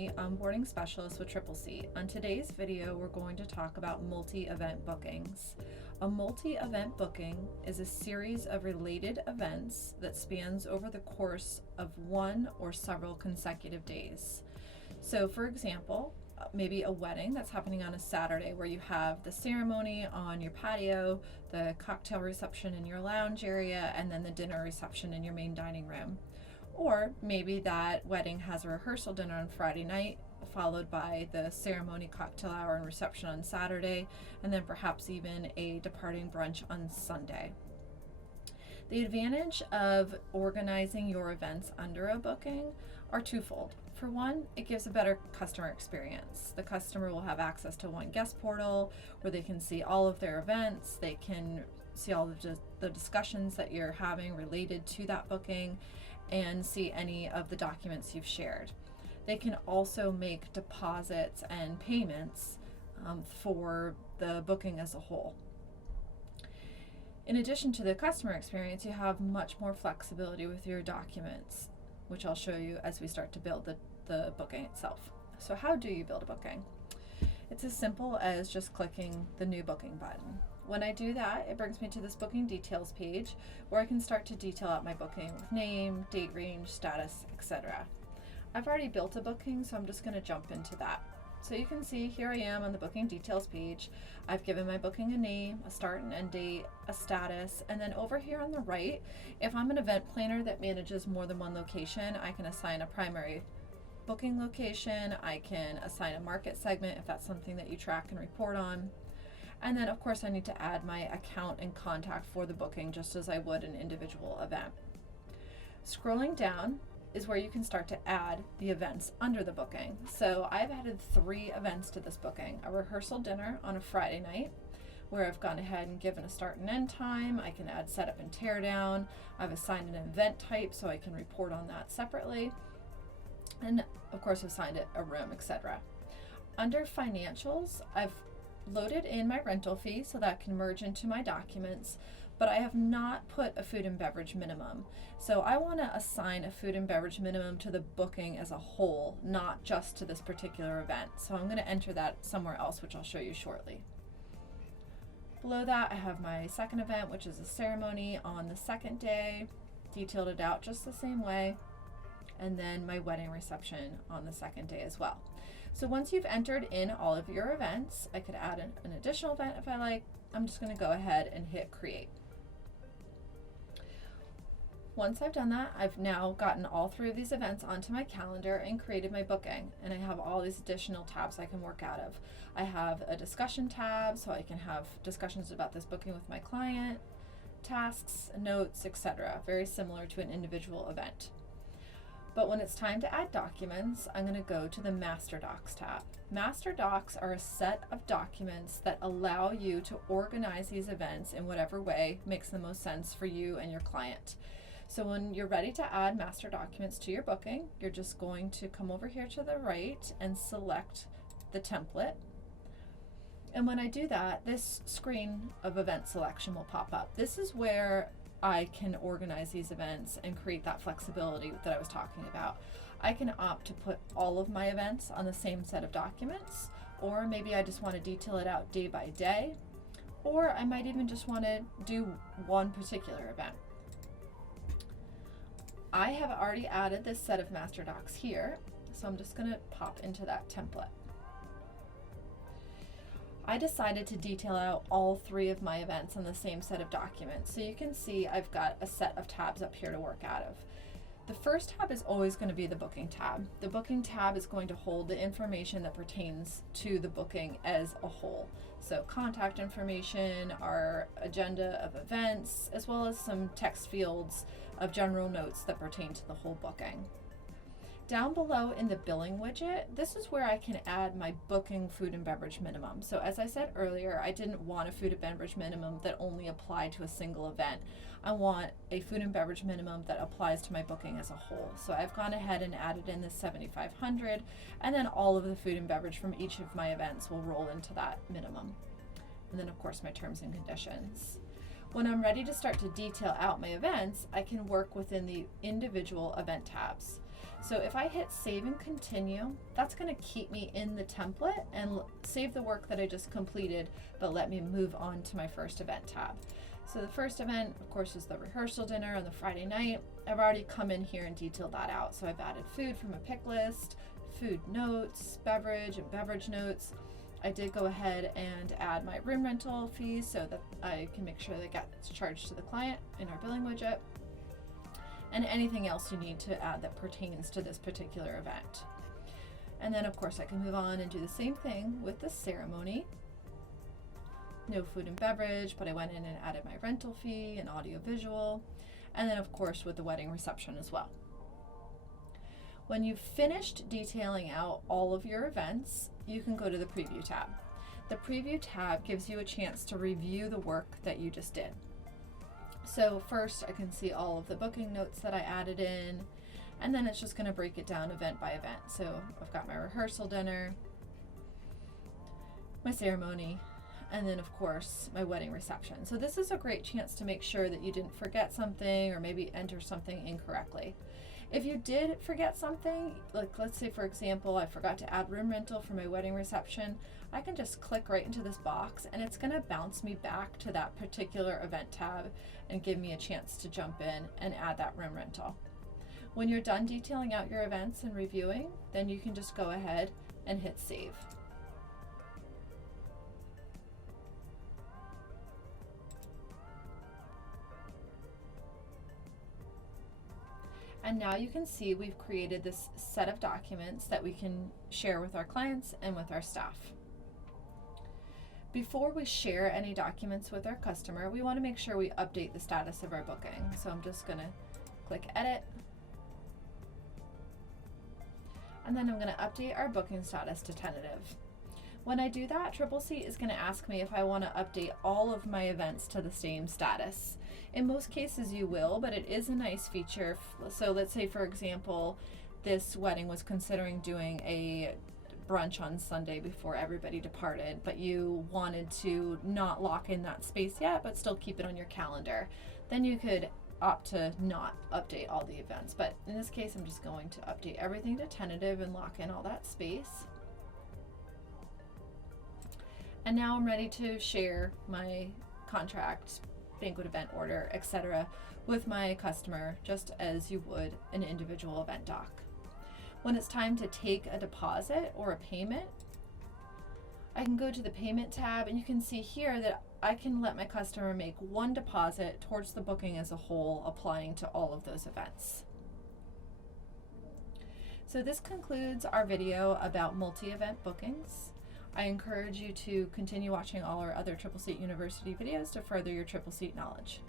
Courtney, onboarding specialist with Tripleseat. On today's video, we're going to talk about multi-event bookings. A multi-event booking is a series of related events that spans over the course of one or several consecutive days. So for example, maybe a wedding that's happening on a Saturday where you have the ceremony on your patio, the cocktail reception in your lounge area, and then the dinner reception in your main dining room. Or maybe that wedding has a rehearsal dinner on Friday night, followed by the ceremony, cocktail hour, and reception on Saturday, and then perhaps even a departing brunch on Sunday. The advantage of organizing your events under a booking are twofold. For one, it gives a better customer experience. The customer will have access to one guest portal where they can see all of their events, they can see all of the discussions that you're having related to that booking, and see any of the documents you've shared. They can also make deposits and payments for the booking as a whole. In addition to the customer experience, you have much more flexibility with your documents, which I'll show you as we start to build the booking itself. So how do you build a booking? It's as simple as just clicking the new booking button. When I do that, it brings me to this booking details page where I can start to detail out my booking with name, date range, status, etc. I've already built a booking, so I'm just going to jump into that. So you can see here I am on the booking details page. I've given my booking a name, a start and end date, a status, and then over here on the right, if I'm an event planner that manages more than one location, I can assign a primary booking location. I can assign a market segment if that's something that you track and report on. And then of course I need to add my account and contact for the booking just as I would an individual event. Scrolling down is where you can start to add the events under the booking. So I've added 3 events to this booking. A rehearsal dinner on a Friday night where I've gone ahead and given a start and end time. I can add setup and tear down. I've assigned an event type so I can report on that separately. And of course I've assigned it a room, etc. Under financials, I've loaded in my rental fee so that can merge into my documents, but I have not put a food and beverage minimum. So I want to assign a food and beverage minimum to the booking as a whole, not just to this particular event. So I'm going to enter that somewhere else, which I'll show you shortly. Below that, I have my second event, which is a ceremony on the second day, detailed it out just the same way, and then my wedding reception on the second day as well. So once you've entered in all of your events, I could add an additional event if I like. I'm just going to go ahead and hit create. Once I've done that, I've now gotten all 3 of these events onto my calendar and created my booking, and I have all these additional tabs I can work out of. I have a discussion tab so I can have discussions about this booking with my client, tasks, notes, etc. Very similar to an individual event. But when it's time to add documents, I'm going to go to the Master Docs tab. Master Docs are a set of documents that allow you to organize these events in whatever way makes the most sense for you and your client. So when you're ready to add master documents to your booking, you're just going to come over here to the right and select the template. And when I do that, this screen of event selection will pop up. This is where I can organize these events and create that flexibility that I was talking about. I can opt to put all of my events on the same set of documents, or maybe I just want to detail it out day by day, or I might even just want to do one particular event. I have already added this set of master docs here, so I'm just going to pop into that template. I decided to detail out all 3 of my events on the same set of documents. So you can see I've got a set of tabs up here to work out of. The first tab is always going to be the booking tab. The booking tab is going to hold the information that pertains to the booking as a whole. So contact information, our agenda of events, as well as some text fields of general notes that pertain to the whole booking. Down below in the billing widget, this is where I can add my booking food and beverage minimum. So as I said earlier, I didn't want a food and beverage minimum that only applied to a single event. I want a food and beverage minimum that applies to my booking as a whole. So I've gone ahead and added in this $7,500, and then all of the food and beverage from each of my events will roll into that minimum. And then of course my terms and conditions. When I'm ready to start to detail out my events, I can work within the individual event tabs. So if I hit save and continue, that's going to keep me in the template and save the work that I just completed, but let me move on to my first event tab. So the first event, of course, is the rehearsal dinner on the Friday night. I've already come in here and detailed that out. So I've added food from a pick list, food notes, beverage and beverage notes. I did go ahead and add my room rental fees so that I can make sure that gets charged to the client in our billing widget, and anything else you need to add that pertains to this particular event. And then of course I can move on and do the same thing with the ceremony. No food and beverage, but I went in and added my rental fee and audio visual, and then of course with the wedding reception as well. When you've finished detailing out all of your events, you can go to the preview tab. The preview tab gives you a chance to review the work that you just did. So first I can see all of the booking notes that I added in, and then it's just going to break it down event by event. So I've got my rehearsal dinner, my ceremony, and then of course my wedding reception. So this is a great chance to make sure that you didn't forget something or maybe enter something incorrectly. If you did forget something, like let's say for example I forgot to add room rental for my wedding reception, I can just click right into this box and it's going to bounce me back to that particular event tab and give me a chance to jump in and add that room rental. When you're done detailing out your events and reviewing, then you can just go ahead and hit save. And now you can see we've created this set of documents that we can share with our clients and with our staff. Before we share any documents with our customer, we want to make sure we update the status of our booking. So I'm just going to click edit. And then I'm going to update our booking status to tentative. When I do that, Tripleseat is going to ask me if I want to update all of my events to the same status. In most cases you will, but it is a nice feature. So let's say for example, this wedding was considering doing a brunch on Sunday before everybody departed, but you wanted to not lock in that space yet, but still keep it on your calendar. Then you could opt to not update all the events. But in this case, I'm just going to update everything to tentative and lock in all that space. And now I'm ready to share my contract, banquet event order, etc. with my customer, just as you would an individual event doc. When it's time to take a deposit or a payment, I can go to the payment tab and you can see here that I can let my customer make one deposit towards the booking as a whole, applying to all of those events. So this concludes our video about multi-event bookings. I encourage you to continue watching all our other Tripleseat University videos to further your Tripleseat knowledge.